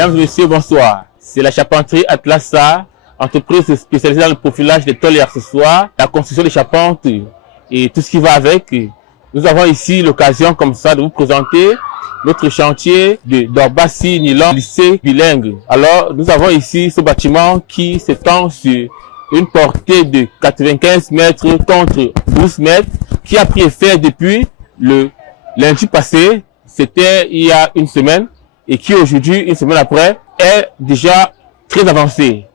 Mesdames et messieurs, bonsoir. C'est la charpenterie Atlasa, entreprise spécialisée dans le profilage des tôles et accessoires, la construction des charpentes et tout ce qui va avec. Nous avons ici l'occasion comme ça de vous présenter notre chantier d'Orbassi Nylon lycée bilingue. Alors, nous avons ici ce bâtiment qui s'étend sur une portée de 95 mètres contre 12 mètres, qui a pris effet depuis le lundi passé, c'était il y a une semaine, et qui aujourd'hui, une semaine après, est déjà très avancé.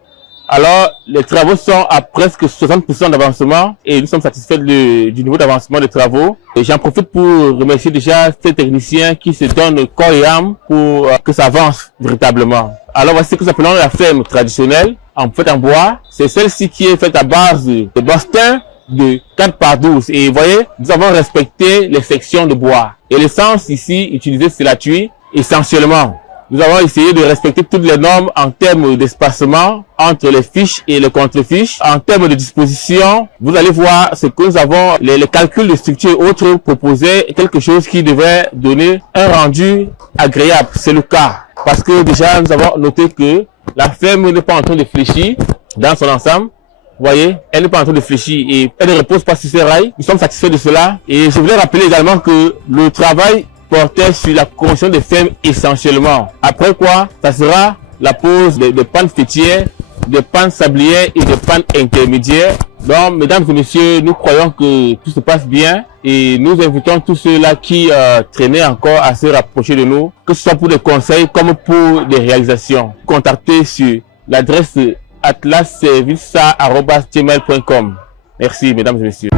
Alors, les travaux sont à presque 60% d'avancement et nous sommes satisfaits du niveau d'avancement des travaux. Et j'en profite pour remercier déjà ces techniciens qui se donnent corps et âme pour que ça avance véritablement. Alors, voici ce que nous appelons la ferme traditionnelle, en fait en bois. C'est celle-ci qui est faite à base de bastins de 4x12. Et vous voyez, nous avons respecté les sections de bois. Et l'essence ici utilisée, c'est la tuile essentiellement. Nous avons essayé de respecter toutes les normes en termes d'espacement entre les fiches et les contre-fiches. En termes de disposition, vous allez voir ce que nous avons, les calculs de structure et autres proposés, quelque chose qui devrait donner un rendu agréable. C'est le cas. Parce que déjà, nous avons noté que la ferme n'est pas en train de fléchir dans son ensemble. Vous voyez, elle n'est pas en train de fléchir et elle ne repose pas sur ses rails. Nous sommes satisfaits de cela. Et je voulais rappeler également que le travail portait sur la construction des fermes essentiellement. Après quoi, ça sera la pose des pannes fêtières, des pannes sablières et des pannes intermédiaires. Donc, mesdames et messieurs, nous croyons que tout se passe bien et nous invitons tous ceux-là qui traînaient encore à se rapprocher de nous, que ce soit pour des conseils comme pour des réalisations. Contactez sur l'adresse atlasservice@gmail.com. Merci, mesdames et messieurs.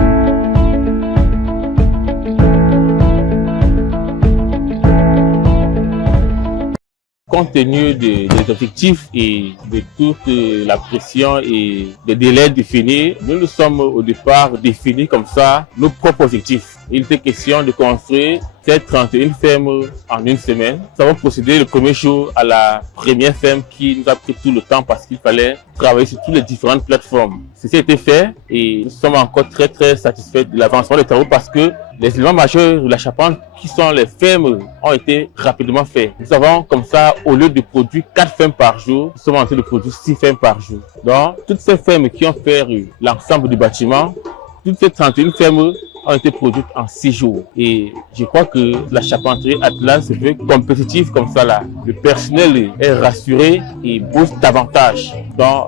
Compte tenu des objectifs et de toute la pression et des délais définis, nous nous sommes au départ définis comme ça nos propres objectifs. Il était question de construire ces 31 fermes en une semaine. Nous avons procédé le premier jour à la première ferme qui nous a pris tout le temps parce qu'il fallait travailler sur toutes les différentes plateformes. Ceci a été fait et nous sommes encore très satisfaits de l'avancement des travaux parce que les éléments majeurs de la charpente qui sont les fermes ont été rapidement faits. Nous avons comme ça, au lieu de produire 4 fermes par jour, nous sommes en train de produire 6 fermes par jour. Donc, toutes ces fermes qui ont fait l'ensemble du bâtiment, toutes ces 31 fermes ont été produites en 6 jours. Et je crois que la charpenterie Atlas se veut compétitive comme ça là. Le personnel est rassuré et booste davantage. Donc,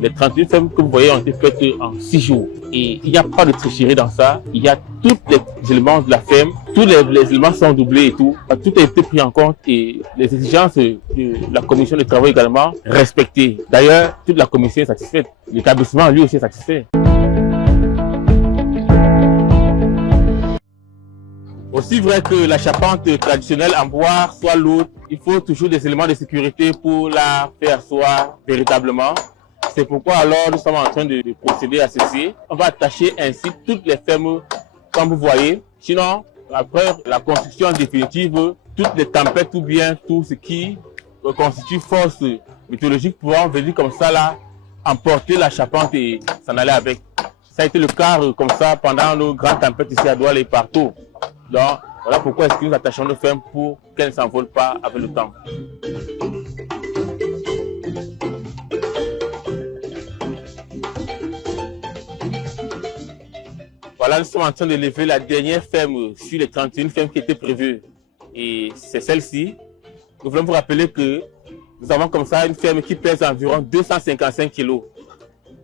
les 31 fermes que vous voyez ont été faites en 6 jours. Et il n'y a pas de tricherie dans ça. Il y a tous les éléments de la ferme. Tous les éléments sont doublés et tout. Tout a été pris en compte et les exigences de la commission de travaux également respectées. D'ailleurs, toute la commission est satisfaite. L'établissement lui aussi est satisfait. Aussi vrai que la charpente traditionnelle en bois soit lourde, il faut toujours des éléments de sécurité pour la faire asseoir véritablement. C'est pourquoi alors nous sommes en train de procéder à ceci. On va attacher ainsi toutes les fermes comme vous voyez. Sinon, après la construction définitive, toutes les tempêtes ou bien tout ce qui constitue force mythologique pourront venir comme ça là, emporter la charpente et s'en aller avec. Ça a été le cas comme ça pendant nos grandes tempêtes ici à Douala et partout. Donc, voilà pourquoi est-ce que nous attachons nos fermes pour qu'elles ne s'envolent pas avec le temps. Voilà, nous sommes en train de lever la dernière ferme sur les 31 fermes qui étaient prévues. Et c'est celle-ci. Nous voulons vous rappeler que nous avons comme ça une ferme qui pèse environ 255 kg.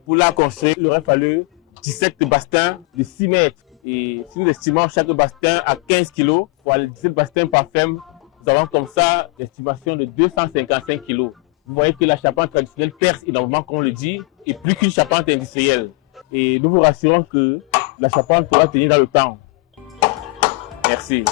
Pour la construire, il aurait fallu 17 bastins de 6 mètres. Et si nous estimons chaque bastin à 15 kg, pour les 17 bastins par ferme, nous avons comme ça l'estimation de 255 kg. Vous voyez que la charpente traditionnelle perce énormément, comme on le dit, et plus qu'une charpente industrielle. Et nous vous rassurons que la charpente pourra tenir dans le temps. Merci.